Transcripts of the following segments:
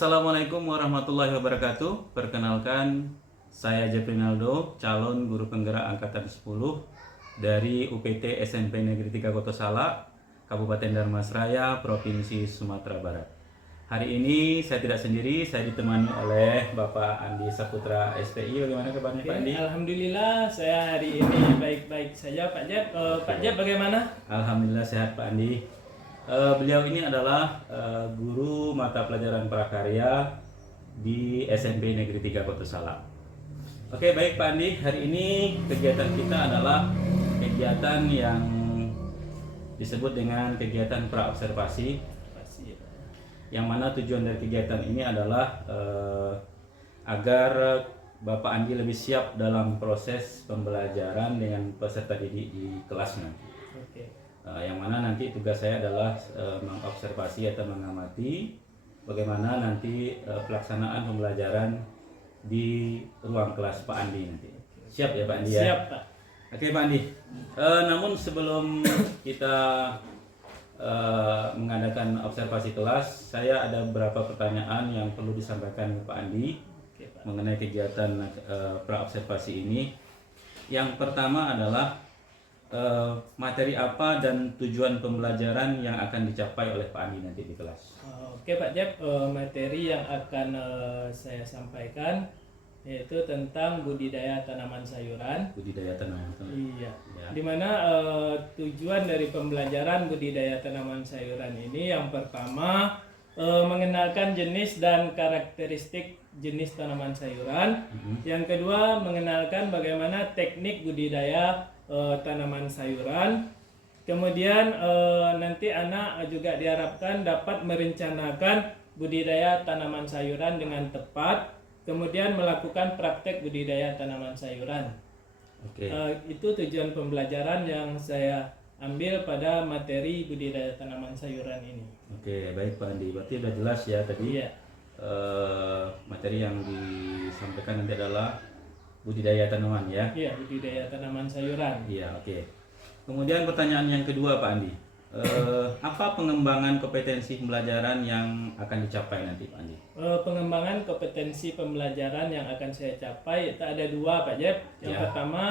Assalamualaikum warahmatullahi wabarakatuh. Perkenalkan, saya Jeprinaldo, calon guru penggerak angkatan 10 dari UPT SMP Negeri 3 Kota Salak, Kabupaten Dharmasraya, Provinsi Sumatera Barat. Hari ini saya tidak sendiri, saya ditemani oleh Bapak Andi Saputra SPI. Bagaimana kabarnya Pak Andi? Alhamdulillah, saya hari ini baik-baik saja Pak Jeb. Pak Jeb bagaimana? Alhamdulillah sehat Pak Andi. Beliau ini adalah guru mata pelajaran prakarya di SMP Negeri 3 Kota Salak. Oke, baik Pak Andi, hari ini kegiatan kita adalah kegiatan yang disebut dengan kegiatan praobservasi, yang mana tujuan dari kegiatan ini adalah agar Bapak Andi lebih siap dalam proses pembelajaran dengan peserta didik di kelas nanti. Oke. Yang mana nanti tugas saya adalah mengobservasi atau mengamati bagaimana nanti pelaksanaan pembelajaran di ruang kelas Pak Andi nanti. Siap ya Pak Andi ya? Siap Pak. Oke Pak Andi. Namun sebelum kita mengadakan observasi kelas, saya ada beberapa pertanyaan yang perlu disampaikan ke Pak Andi. Oke, Pak. Mengenai kegiatan praobservasi ini. Yang pertama adalah materi apa dan tujuan pembelajaran yang akan dicapai oleh Pak Andi nanti di kelas. Oke Pak Jeb, materi yang akan saya sampaikan yaitu tentang budidaya tanaman sayuran. Budidaya tanaman. Iya. Ya. Dimana tujuan dari pembelajaran budidaya tanaman sayuran ini yang pertama mengenalkan jenis dan karakteristik jenis tanaman sayuran. Yang kedua mengenalkan bagaimana teknik budidaya tanaman sayuran. Kemudian nanti anak juga diharapkan dapat merencanakan budidaya tanaman sayuran dengan tepat, kemudian melakukan praktek budidaya tanaman sayuran. Oke. Itu tujuan pembelajaran yang saya ambil pada materi budidaya tanaman sayuran ini. Oke, baik Pak Andi. Berarti sudah jelas ya tadi. Iya. Materi yang disampaikan nanti adalah budidaya tanaman ya. Iya, budidaya tanaman sayuran. Iya, oke. Kemudian pertanyaan yang kedua Pak Andi. Apa pengembangan kompetensi pembelajaran yang akan dicapai nanti Pak Andi? Pengembangan kompetensi pembelajaran yang akan saya capai itu ada dua Pak Jeb. Yang Ya. pertama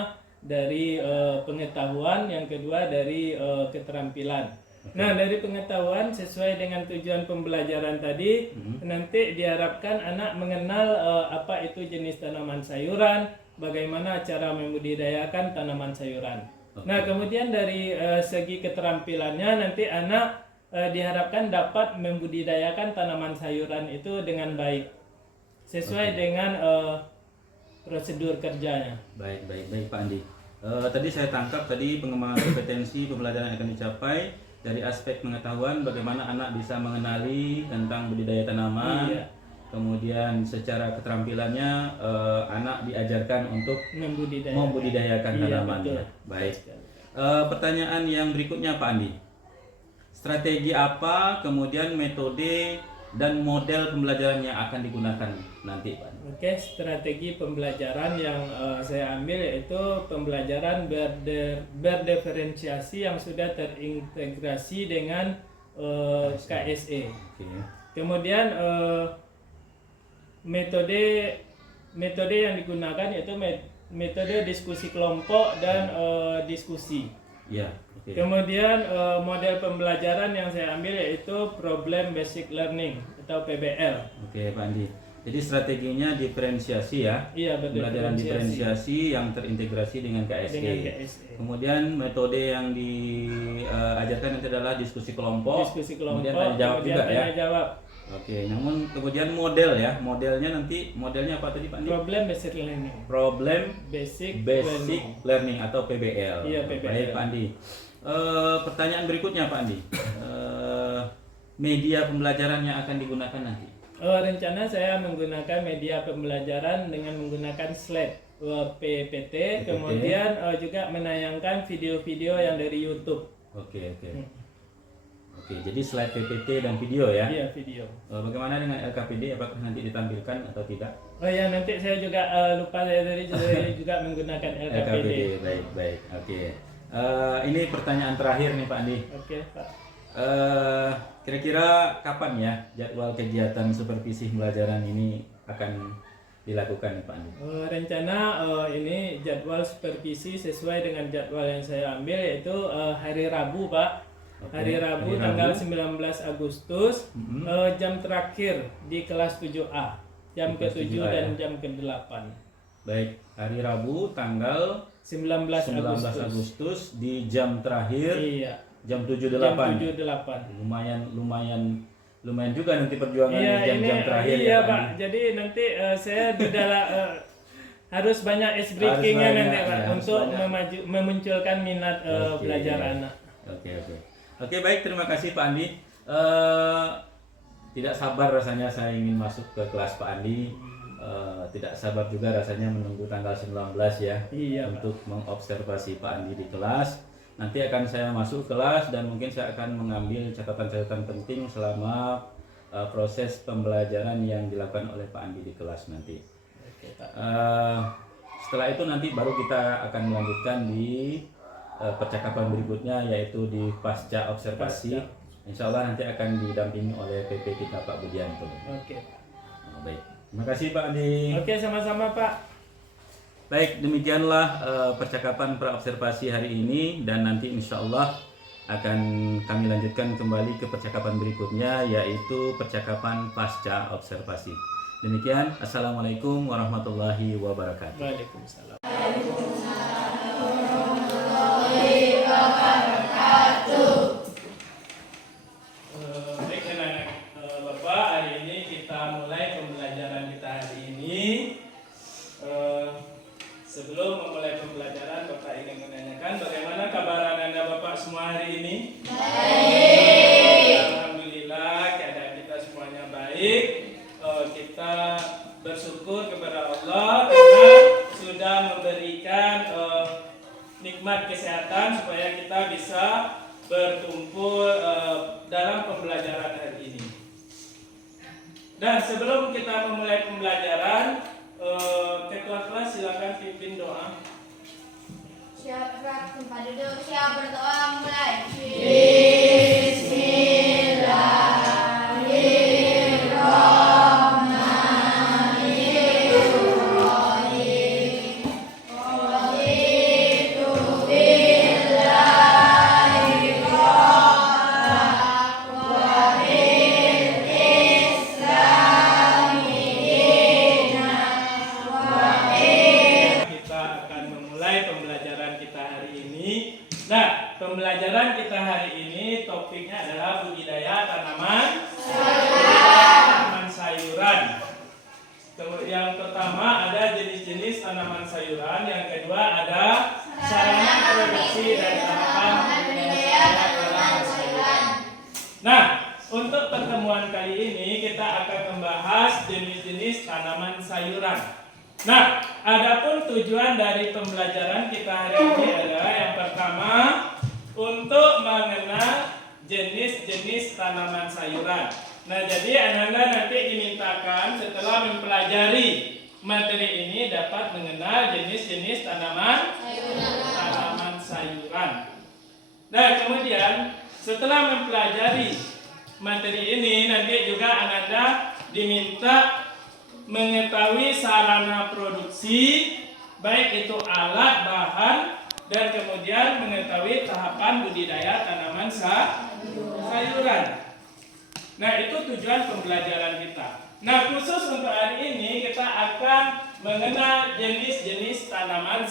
dari pengetahuan, yang kedua dari keterampilan. Nah, dari pengetahuan sesuai dengan tujuan pembelajaran tadi, nanti diharapkan anak mengenal apa itu jenis tanaman sayuran, bagaimana cara membudidayakan tanaman sayuran. Nah, kemudian dari segi keterampilannya nanti anak diharapkan dapat membudidayakan tanaman sayuran itu dengan baik, sesuai dengan prosedur kerjanya. Baik Pak Andi. Tadi saya tangkap tadi pengembangan kompetensi pembelajaran yang akan dicapai dari aspek pengetahuan bagaimana anak bisa mengenali tentang budidaya tanaman. Iya. Kemudian secara keterampilannya anak diajarkan untuk membudidayakan Iya, tanaman. betul. Ya. Baik. Pertanyaan yang berikutnya Pak Andi. Strategi apa, kemudian metode dan model pembelajaran yang akan digunakan nanti Pak Andi? Oke, strategi pembelajaran yang saya ambil yaitu pembelajaran berdiferensiasi yang sudah terintegrasi dengan KSE. Oke. Kemudian metode yang digunakan yaitu metode diskusi kelompok dan diskusi. Ya, oke. Kemudian model pembelajaran yang saya ambil yaitu Problem Basic Learning atau PBL. Oke Pak Andi. Jadi strateginya diferensiasi ya. Iya, Pembelajaran diferensiasi yang terintegrasi dengan KSE. Dengan KSE. Kemudian metode yang diajarkan nanti adalah diskusi kelompok. Diskusi kelompok. Kemudian tanya jawab juga ya. Tanya jawab. Oke, namun kemudian model ya. Modelnya nanti modelnya apa tadi Pak Andi? Problem Basic Learning. Problem Basic Learning atau PBL. Iya, PBL. Baik Pak Andi. Pertanyaan berikutnya Pak Andi. Media pembelajaran yang akan digunakan nanti. Rencana saya menggunakan media pembelajaran dengan menggunakan slide PPT, kemudian juga menayangkan video-video yang dari YouTube. Oke. Oke, jadi slide PPT dan video ya. Iya, video. Bagaimana dengan LKPD? Apakah nanti ditampilkan atau tidak? Oh ya, nanti saya juga lupa saya tadi juga menggunakan LKPD. Baik. Oke. Ini pertanyaan terakhir nih Pak Andi. Oke, Pak. Kira-kira kapan ya jadwal kegiatan supervisi pembelajaran ini akan dilakukan Pak Andi? Rencana ini jadwal supervisi sesuai dengan jadwal yang saya ambil yaitu hari Rabu Pak. Oke, Hari Rabu tanggal 19 Agustus jam terakhir di kelas 7A, jam Kelas ke-7 7A, dan ya. jam ke-8. Baik, hari Rabu tanggal 19 19 Agustus di jam terakhir Iya, jam jam 7.8. 7.8. Lumayan juga nanti perjuangan Iya, di jam-jam ini terakhir iya ya Pak. Andi. Jadi nanti saya di dalam harus banyak ice breakingnya banyak, nanti Pak ya, harus untuk banyak. memunculkan minat Oke. belajar anak. Oke, baik, terima kasih Pak Andi. Tidak sabar rasanya saya ingin masuk ke kelas Pak Andi. Tidak sabar juga rasanya menunggu tanggal 19 ya, Iya, Pak. untuk mengobservasi Pak Andi di kelas. Nanti akan saya masuk kelas dan mungkin saya akan mengambil catatan-catatan penting selama proses pembelajaran yang dilakukan oleh Pak Andi di kelas nanti. Oke, Pak. Setelah itu nanti baru kita akan melanjutkan di percakapan berikutnya, yaitu di pasca observasi. Insya Allah nanti akan didampingi oleh PP kita Pak Budianto. Oke. Baik, terima kasih Pak Andi. Oke, sama-sama Pak. Baik, demikianlah percakapan praobservasi hari ini, dan nanti insya Allah akan kami lanjutkan kembali ke percakapan berikutnya, yaitu percakapan pasca observasi. Demikian, Assalamualaikum warahmatullahi wabarakatuh. Waalaikumsalam. Baik anak-anak Bapak, hari ini kita mulai pembelajaran kita hari ini. Sebelum memulai pembelajaran, Bapak ingin menanyakan bagaimana kabar anak-anak Bapak semua hari ini? Baik. Alhamdulillah, keadaan kita semuanya baik. Kita bersyukur kepada Allah karena sudah memberikan nikmat kesehatan supaya kita bisa berkumpul dalam pembelajaran hari ini. Dan sebelum kita memulai pembelajaran, ketua kelas silakan pimpin doa. Siap gerak, tempat duduk, siap berdoa, mulai. Kita akan memulai pembelajaran kita hari ini. Nah, pembelajaran kita hari ini topiknya adalah budidaya tanaman sayuran. Yang pertama ada jenis-jenis tanaman sayuran, yang kedua ada sarana produksi dan tahapan budidaya tanaman sayuran. Nah, untuk pertemuan kali ini kita akan membahas jenis-jenis tanaman sayuran. Nah, adapun tujuan dari pembelajaran kita hari ini adalah yang pertama untuk mengenal jenis-jenis tanaman sayuran. Nah, jadi anak-anak nanti dimintakan setelah mempelajari materi ini dapat mengenal jenis-jenis tanaman sayuran. Nah, kemudian setelah mempelajari materi ini nanti juga anak-anak diminta mengetahui sarana produksi, baik itu alat, bahan, dan kemudian mengetahui tahapan budidaya tanaman sayuran. Nah, itu tujuan pembelajaran kita. Nah, khusus untuk hari ini kita akan mengenal jenis-jenis tanaman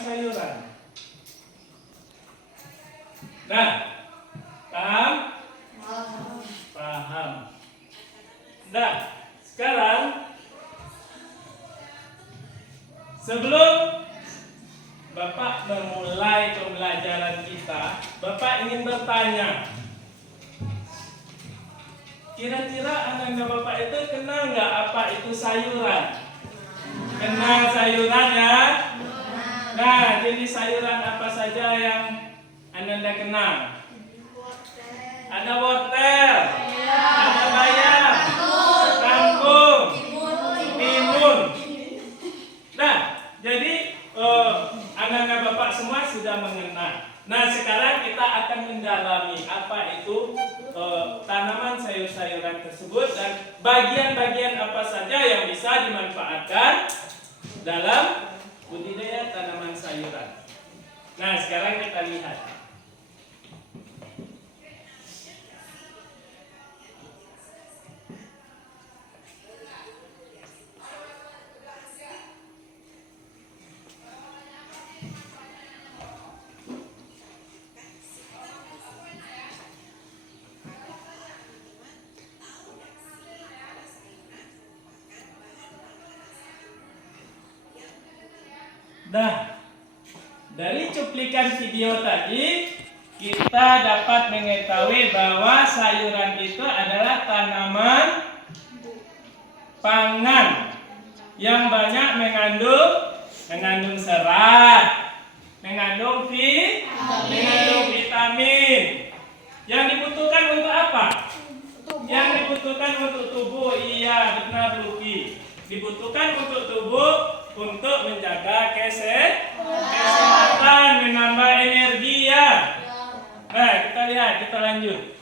sayuran. Nah, paham? Paham. Nah, sekarang sebelum Bapak memulai pembelajaran kita, Bapak ingin bertanya, kira-kira anak-anak Bapak itu kenal nggak apa itu sayuran? Kenal sayuran ya? Nah, jenis sayuran apa saja yang anak-anak kenal? Ada wortel, ada bayam, kangkung, timun. Nah, jadi anak-anak Bapak semua sudah mengenal. Nah, sekarang kita akan bagian-bagian apa saja yang bisa dimanfaatkan dalam budidaya tanaman sayuran. Nah, sekarang kita lihat. Nah, dari cuplikan video tadi kita dapat mengetahui bahwa sayuran itu adalah tanaman pangan yang banyak mengandung serat, mengandung vitamin. Yang dibutuhkan untuk apa? Yang dibutuhkan untuk tubuh. Iya, benar Luki. Dibutuhkan untuk tubuh untuk menjaga kesehatan, menambah energi ya. Nah, kita lihat, kita lanjut.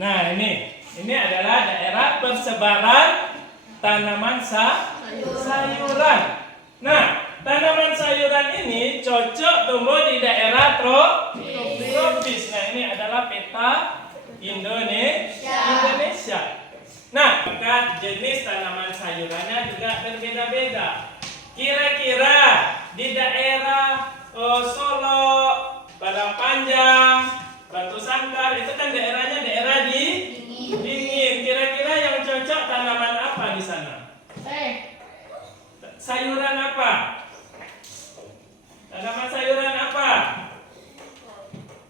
Nah, ini adalah daerah persebaran tanaman sayuran. Nah, tanaman sayuran ini cocok tumbuh di daerah tropis. Nah, ini adalah peta Indonesia. Nah, maka jenis tanaman sayurannya juga berbeda-beda. Kira-kira di daerah Solo, Padang Panjang, Batu Sangkar itu kan daerahnya daerah dingin. Kira-kira yang cocok tanaman apa di sana? Sayuran apa? Tanaman sayuran apa?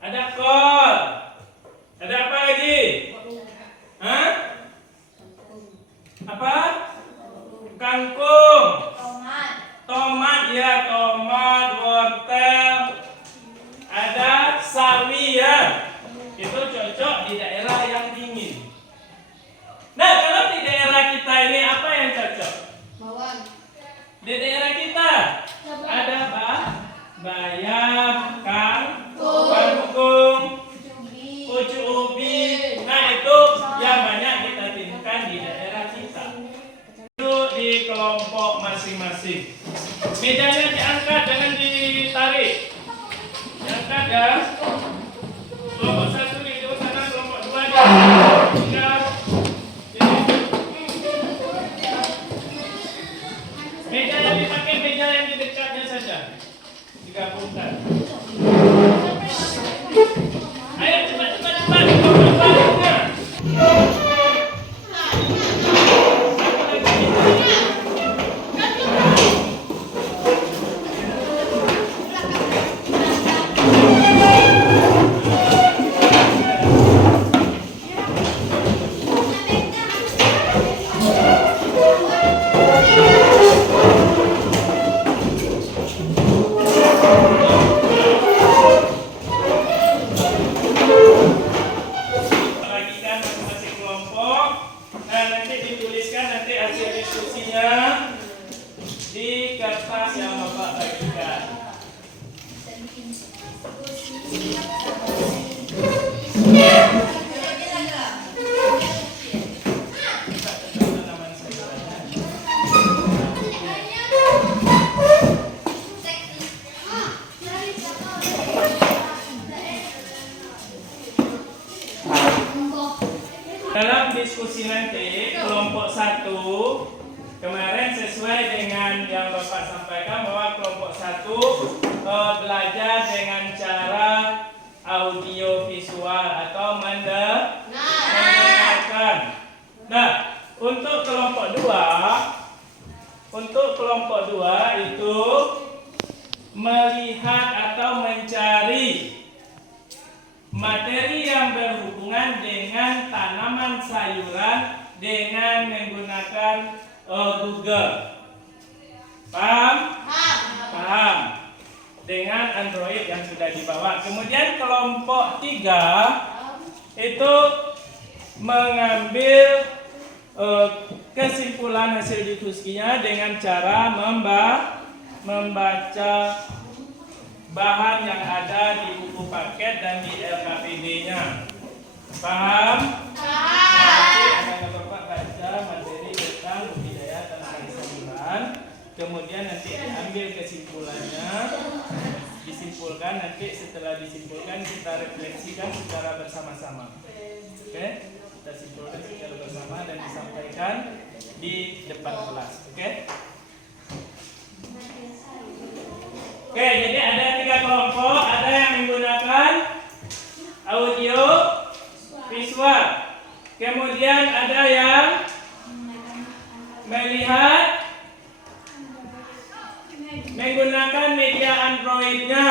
Ada kol. Ada apa lagi? Hah? Apa? Kangkung. Tomat ya, tomat, wortel. Ada sawi ya. Itu cocok di daerah yang dingin. Nah, kalau di daerah kita ini apa yang cocok? Bawang. Di daerah kita ada bayam, kangkung, pucuk ubi. Nah, itu yang banyak kita temukan di daerah kita. Itu di kelompok masing-masing. Mejanya diangkat, jangan ditarik. Diangkat ya. Kelompok 1 di sana, kelompok 2 di tinggal. Meja yang dipakai meja yang di dekatnya saja. Digabungkan. Ayo cepat. Di kertas yang Bapak bagikan. Dalam diskusi nanti kelompok 1 kemarin sesuai dengan yang Bapak sampaikan bahwa kelompok 1 belajar dengan cara audio visual atau mendengarkan. Nah, untuk kelompok 2 itu melihat atau mencari materi yang berhubungan dengan tanaman sayuran dengan menggunakan Google. Paham? Dengan Android yang sudah dibawa. Kemudian kelompok 3 itu mengambil kesimpulan hasil diskusinya dengan cara membaca bahan yang ada di buku paket dan di LKPD-nya. Paham? Nanti akan Bapak baca materi tentang budidaya tanaman sayuran, kemudian nanti diambil kesimpulannya, disimpulkan, nanti setelah disimpulkan kita refleksikan secara bersama-sama. Oke? Kita simpulkan secara bersama dan disampaikan di depan kelas. Oke? Oke, jadi ada 3 kelompok, ada yang menggunakan audio visual, kemudian ada yang melihat menggunakan media Android-nya,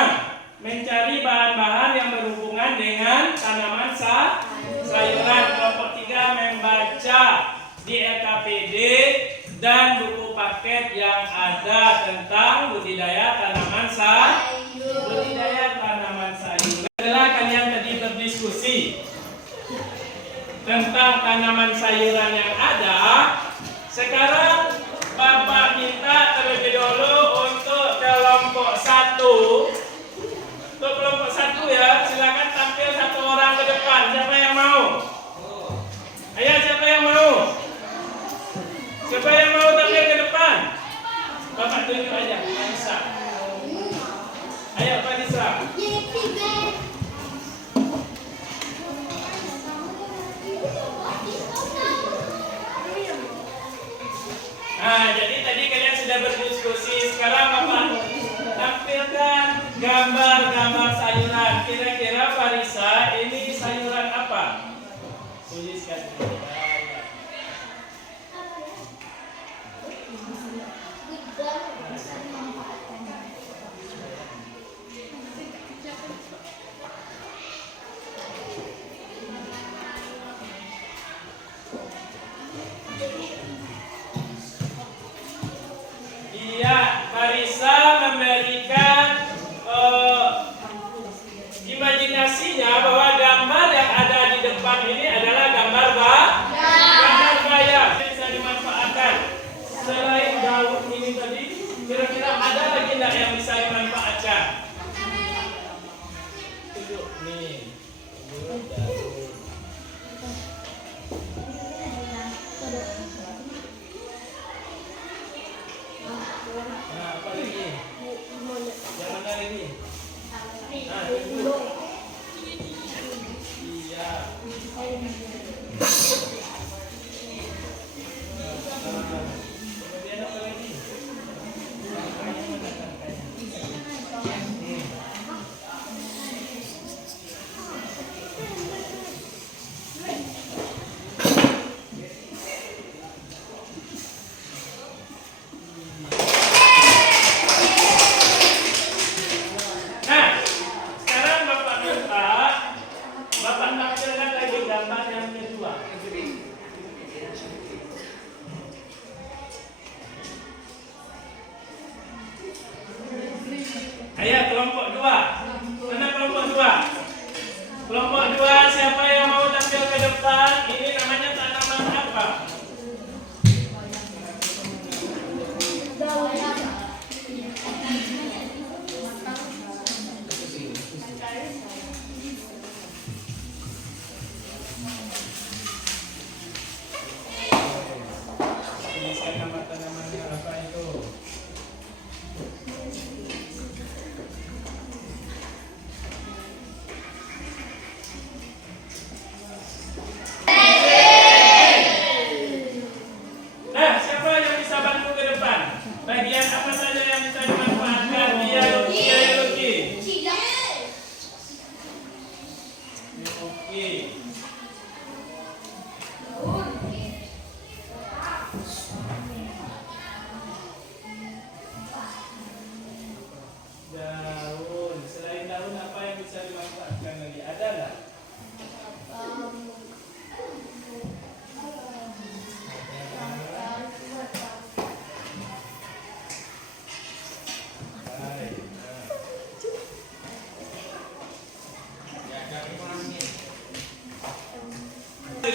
mencari bahan-bahan yang berhubungan dengan tanaman sayuran. Kelompok 3 membaca di LKPD dan buku paket yang ada tentang budidaya tanaman sayuran. Setelah kalian tadi berdiskusi tentang tanaman sayuran yang ada, sekarang Bapak minta terlebih dahulu untuk kelompok 1. Untuk kelompok 1 ya, silakan tampil 1 orang ke depan. Siapa yang mau? Ayo, siapa yang mau? Siapa yang mau tampil ke depan? Bapak tunjuk aja, Vanessa. Ayo, Vanessa. Nah, jadi tadi kalian sudah berdiskusi. Sekarang Bapak tampilkan gambar-gambar sayuran. Kira-kira Farisa ini sayuran apa? Puji sekali. Iya, Marisa memberikan imajinasinya bahwa gambar yang ada di depan ini adalah gambar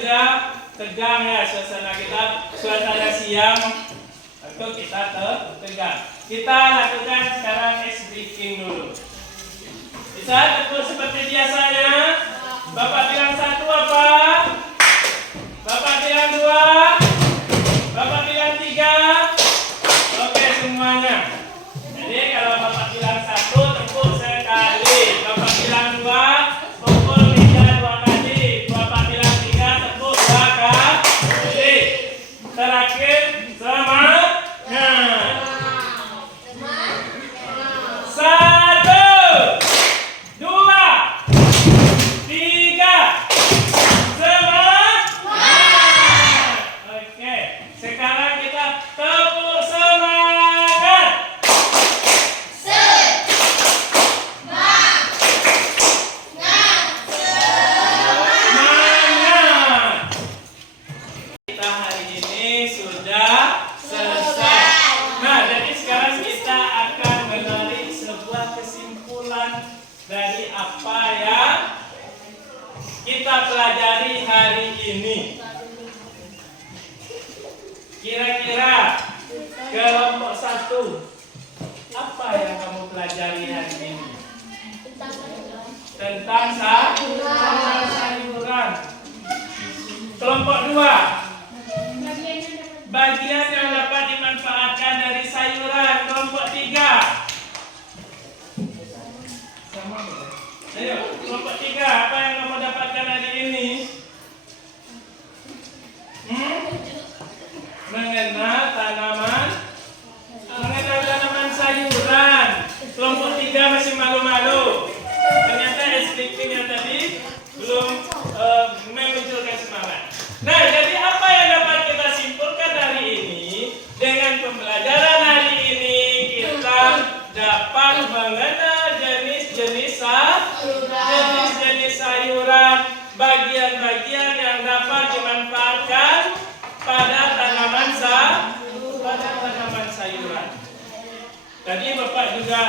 sudah tegang ya suasana kita, suasana siang, tentu kita tegang. Kita lakukan sekarang ice breaking dulu. Bisa tepuk seperti biasanya. Bapak bilang 1 apa? Bapak bilang 2. Bapak bilang 3. Oke semuanya. Jadi kalau Bapak bilang 1 tepuk sekali. Bapak bilang 2 pukul meja 2 kali. Bapak bilang 3 tepuk 2 kali. Terakhir semangat. 1, 2, 3. Semangat. Oke, sekarang kita tepuk semangat. Semangat. Kita hari ini sudah selesai. Nah, jadi sekarang kita akan menarik sebuah kesimpulan dari apa yang kita pelajari hari ini. Kira-kira kelompok 1, apa yang kamu pelajari hari ini? Tentang sayuran. Kelompok 2, bagian yang dapat dimanfaatkan dari sayuran. Kelompok 3. Ayo, kelompok 3, apa yang kamu dapatkan hari ini? Mengenal tanaman sayuran. Kelompok 3 masih malu-malu. Ternyata SPP-nya tadi belum memunculkan semangat. Nah, jadi apa yang dapat kita simpulkan hari ini? Dengan pembelajaran hari ini kita dapat mengenal jenis-jenis sayuran, bagian-bagian yang dapat dimanfaatkan pada tanaman sayuran. Tadi Bapak juga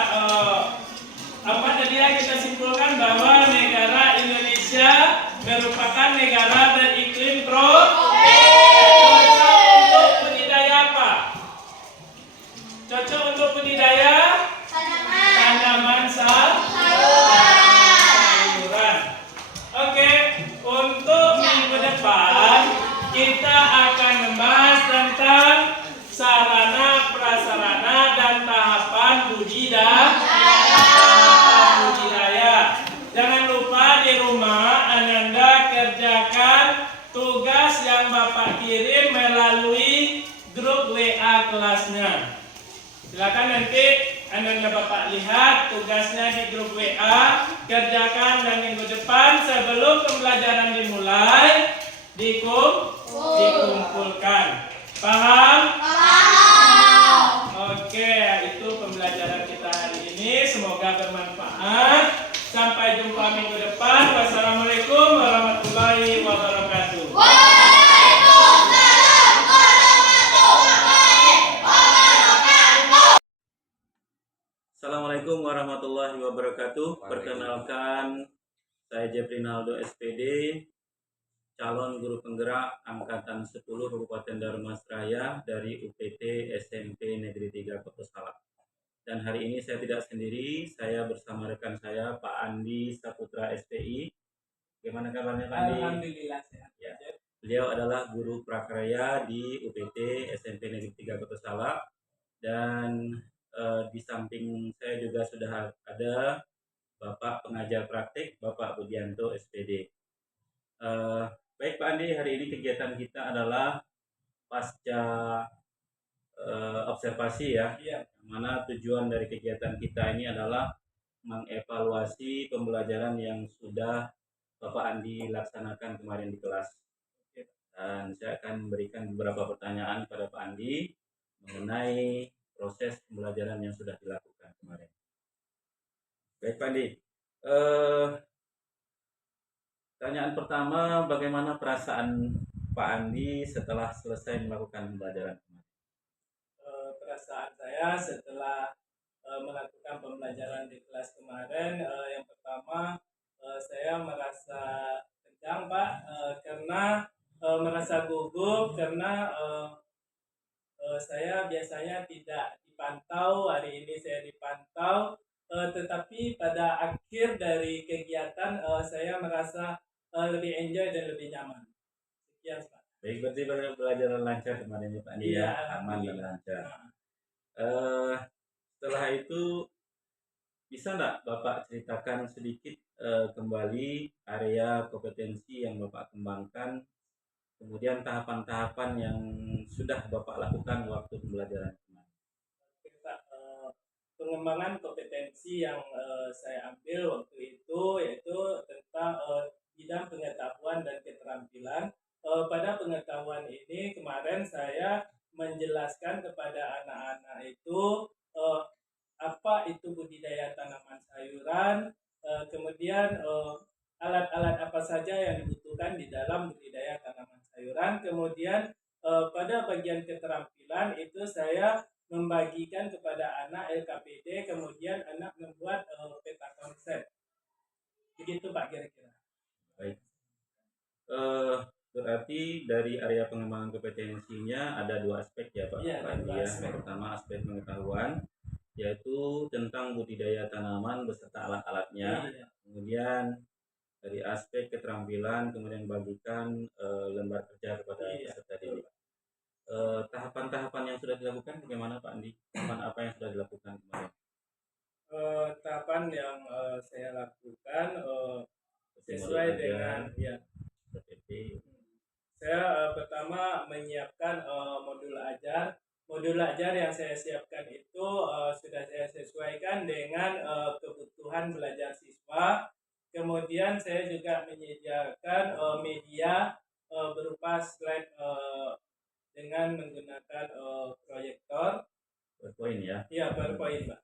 apa tadi yang kita simpulkan bahwa negara Indonesia merupakan negara beriklim cocok untuk budidaya apa? Cocok untuk budidaya tanaman sayuran. Oke, untuk minggu depan kita akan membahas tentang sarana, prasarana, dan tahapan budidaya. Jangan lupa di rumah Ananda kerjakan tugas yang Bapak kirim melalui grup WA kelasnya. Silakan nanti Ananda Bapak lihat tugasnya di grup WA, kerjakan dan minggu depan sebelum pembelajaran dimulai dikumpulkan. Paham? Oke, itu pembelajaran kita hari ini. Semoga bermanfaat. Sampai jumpa minggu depan. Wassalamualaikum warahmatullahi wabarakatuh. Assalamualaikum warahmatullahi wabarakatuh. Perkenalkan, saya Jeffrinaldo SPD, calon guru penggerak Angkatan 10 Kabupaten Darmasraya dari UPT SMP Negeri 3 Kota Salak. Dan hari ini saya tidak sendiri, saya bersama rekan saya Pak Andi Saputra SPI. Bagaimana kabarnya Pak Andi? Alhamdulillah sehat. Ya. Beliau adalah guru prakarya di UPT SMP Negeri 3 Kota Salak. Dan di samping saya juga sudah ada Bapak pengajar praktik, Bapak Budianto SPD. Baik Pak Andi, hari ini kegiatan kita adalah pasca observasi ya. Iya. Mana tujuan dari kegiatan kita ini adalah mengevaluasi pembelajaran yang sudah Bapak Andi laksanakan kemarin di kelas. Dan saya akan memberikan beberapa pertanyaan kepada Pak Andi mengenai proses pembelajaran yang sudah dilakukan kemarin. Baik Pak Andi, pertanyaan pertama, bagaimana perasaan Pak Andi setelah selesai melakukan pembelajaran kemarin? Perasaan saya setelah melakukan pembelajaran di kelas kemarin, yang pertama saya merasa tegang Pak, karena merasa gugup karena saya biasanya tidak dipantau. Hari ini saya dipantau, tetapi pada akhir dari kegiatan saya merasa lebih enjoy dan lebih nyaman. Sekian, Pak. Baik, berarti pembelajaran lancar kemarin ya Pak Andi Iya, ya, aman dan alhamdulillah. lancar. Nah, Eh, Setelah itu bisa nggak Bapak ceritakan sedikit kembali area kompetensi yang Bapak kembangkan, kemudian tahapan-tahapan yang sudah Bapak lakukan waktu pembelajaran kemarin? Oke, Pak. Pengembangan kompetensi yang saya ambil waktu itu yaitu tentang bidang pengetahuan dan keterampilan. Pada pengetahuan ini kemarin saya menjelaskan kepada anak-anak itu eh, apa itu budidaya tanaman sayuran, kemudian alat-alat apa saja yang dibutuhkan di dalam budidaya tanaman sayuran. Kemudian pada bagian keterampilan itu saya membagikan kepada anak LKPD, kemudian anak membuat peta konsep. Begitu Pak kira-kira. Baik. Eh, Berarti dari area pengembangan kompetensinya ada dua aspek ya Pak Iya, ada Andi dua ya. aspek. Yang pertama aspek pengetahuan, yaitu tentang budidaya tanaman beserta alat-alatnya. Iya. Kemudian dari aspek keterampilan, kemudian bagikan lembar kerja kepada Iya. peserta didik. Tahapan-tahapan yang sudah dilakukan bagaimana Pak Andi? Tahapan apa yang sudah dilakukan kemarin? Tahapan yang saya lakukan Seperti sesuai modul dengan ajar, ya. PPT. Saya pertama menyiapkan modul ajar. Modul ajar yang saya siapkan itu sudah saya sesuaikan dengan kebutuhan belajar siswa. Kemudian saya juga menyediakan media berupa slide dengan menggunakan proyektor. PowerPoint ya. Iya, PowerPoint, Pak.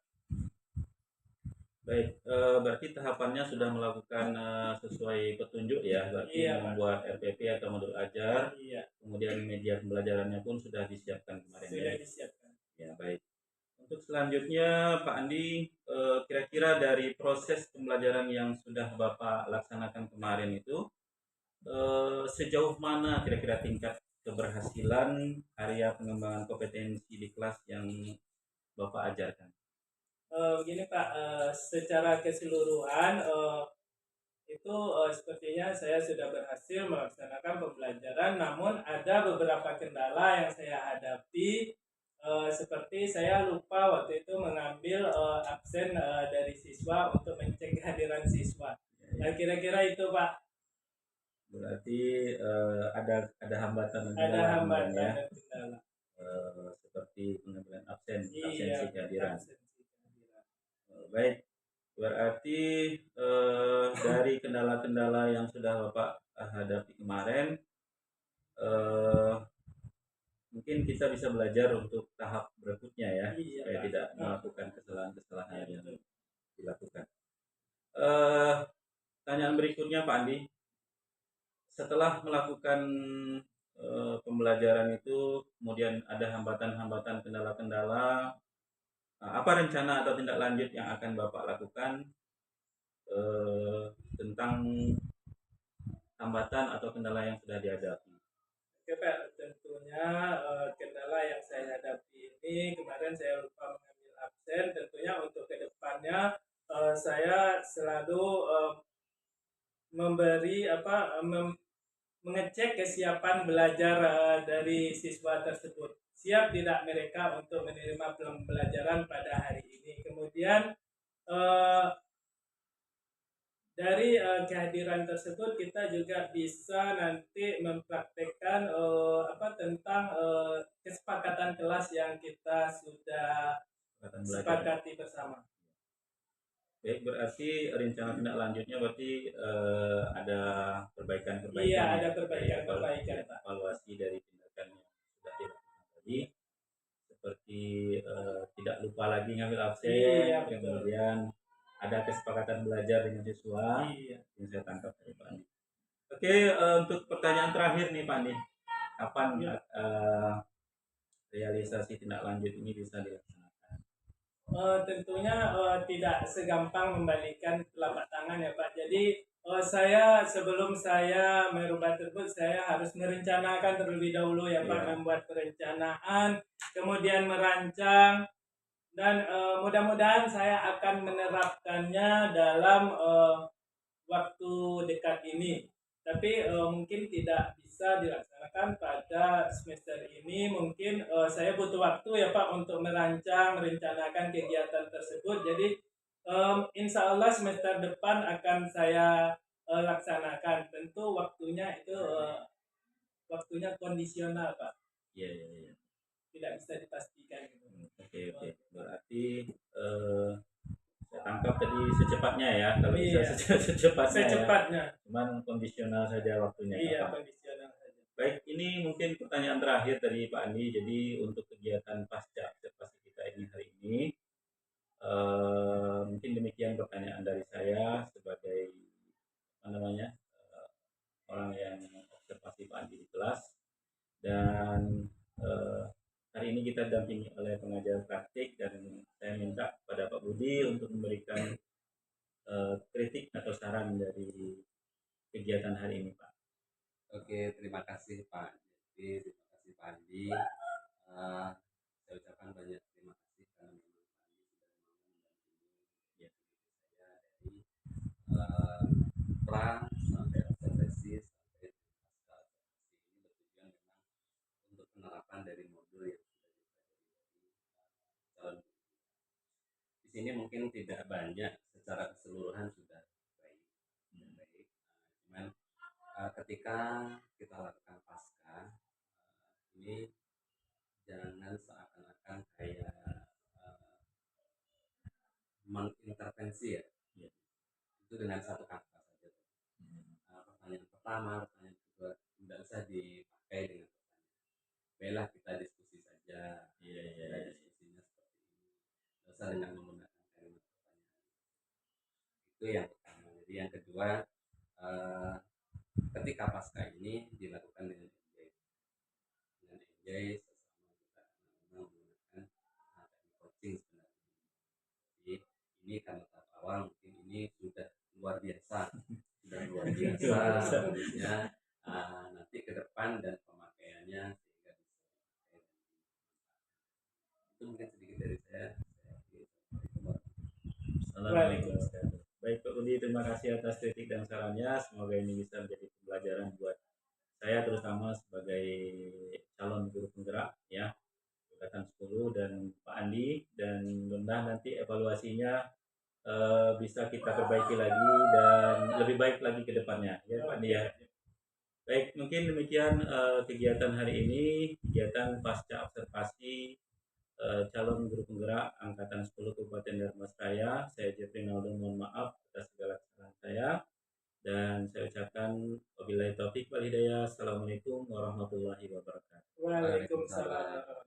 Baik, berarti tahapannya sudah melakukan sesuai petunjuk ya, berarti Iya, Pak. membuat RPP atau modul ajar, Iya, kemudian media pembelajarannya pun sudah disiapkan kemarin ya. sudah disiapkan. Ya, baik. Untuk selanjutnya Pak Andi, kira-kira dari proses pembelajaran yang sudah Bapak laksanakan kemarin itu, sejauh mana kira-kira tingkat keberhasilan area pengembangan kompetensi di kelas yang Bapak ajarkan? Begini Pak, secara keseluruhan itu sepertinya saya sudah berhasil melaksanakan pembelajaran, namun ada beberapa kendala yang saya hadapi, seperti saya lupa waktu itu mengambil absen dari siswa untuk mencek kehadiran siswa. Nah, kira-kira itu Pak. Berarti ada hambatan dan Ada kendala hambatan ya, dan kendala. seperti pengambilan absensi Iya, kehadiran. absensi kehadiran. Baik, berarti dari kendala-kendala yang sudah Bapak hadapi kemarin, mungkin kita bisa belajar untuk tahap berikutnya ya, Iya, supaya Pak. tidak melakukan kesalahan-kesalahan Iya, yang betul. dilakukan. Tanyaan berikutnya Pak Andi, setelah melakukan pembelajaran itu, kemudian ada hambatan-hambatan, kendala-kendala, apa rencana atau tindak lanjut yang akan Bapak lakukan tentang hambatan atau kendala yang sudah dihadapi? Oke Pak, tentunya kendala yang saya hadapi ini kemarin saya lupa mengambil absen. Tentunya untuk kedepannya saya selalu mengecek kesiapan belajar dari siswa tersebut. Siap tidak mereka untuk menerima pembelajaran pada hari ini. Kemudian dari kehadiran tersebut kita juga bisa nanti mempraktekkan tentang kesepakatan kelas yang kita sudah sepakati bersama. Baik, berarti rencana tindak lanjutnya berarti ada perbaikan-perbaikan. Iya, ada perbaikan-perbaikan, Pak. Evaluasi dari tindakan yang sudah dilakukan tadi, seperti tidak lupa lagi ngambil absen, Iya, betul. kemudian ada kesepakatan belajar dengan siswa. Iya. Yang saya tangkap dari Pak Andi. Oke, untuk pertanyaan terakhir nih Pak Andi, kapan realisasi tindak lanjut ini bisa dilaksanakan? Tentunya tidak segampang membalikan telapak tangan ya Pak. Jadi Saya sebelum saya merubah tersebut saya harus merencanakan terlebih dahulu ya Pak, Iya. membuat perencanaan, kemudian merancang dan mudah-mudahan saya akan menerapkannya dalam waktu dekat ini. Tapi mungkin tidak bisa dilaksanakan pada semester ini. Mungkin saya butuh waktu ya Pak untuk merancang, merencanakan kegiatan tersebut. Jadi insya Allah semester depan akan saya laksanakan. Tentu waktunya itu waktunya kondisional Pak, Iya, iya, iya. tidak bisa dipastikan. Oke, oke. Berarti saya tangkap tadi secepatnya ya, kalau bisa Iya. secepatnya ya. Secepatnya. Cuman kondisional saja waktunya. Iya, Pak. kondisional saja. Baik, ini mungkin pertanyaan terakhir dari Pak Andi. Jadi untuk kegiatan pasca observasi kita ini hari ini, mungkin demikian pertanyaan dari saya sebagai apa namanya orang yang observasi Pak Andi di kelas. Dan hari ini kita dampingi oleh pengajar praktik dan saya minta kepada Pak Budi untuk memberikan kritik atau saran dari kegiatan hari ini, Pak. Oke, terima kasih Pak. Jadi terima kasih Pak Andi. Saya ucapkan banyak terima kasih karena memang Pak Andi sudah mau mendampingi ya, saya dari pra sampai observasi sampai pasca observasi ini bertujuan memang untuk penerapan dari modul yang sudah dipelajari dari calon. Di sini mungkin tidak banyak secara keseluruhan sudah baik, baik. Cuman ketika kita lakukan pasca ini jangan seakan-akan kayak mengintervensi ya, itu dengan satu kata saja. Pertanyaan pertama, pertanyaan kedua tidak usah dipakai dengan pertanyaan. Baiklah kita diskusi saja. Kita diskusinya seperti ini. Tidak usah dengan menggunakan kalimat pertanyaan. Itu yang pertama. Jadi yang kedua, ketika pasca ini dilakukan dengan enjoy sesama kita memang menggunakan teknik coaching sebenarnya. Jadi ini karena tahap awal mungkin ini sudah luar biasa bagusnya nanti ke depan dan pemakaiannya sehingga bisa dipakai dan dimanfaatkan. Itu mungkin sedikit dari saya. Assalamualaikum. Baik Pak Budi, terima kasih atas kritik dan sarannya. Semoga ini bisa menjadi pembelajaran buat saya terutama sebagai calon guru penggerak ya angkatan 10 dan Pak Andi, dan mudah nanti evaluasinya bisa kita perbaiki lagi dan lebih baik lagi ke depannya ya Pak Andi ya. Baik, mungkin demikian kegiatan hari ini, kegiatan pasca observasi calon guru penggerak angkatan 10 Kabupaten Dharmasraya. Saya Jeffrey Naldo, mohon maaf atas segala kesalahan saya. Dan saya ucapkan wabillahi taufik wal hidayah. Assalamualaikum warahmatullahi wabarakatuh. Waalaikumsalam.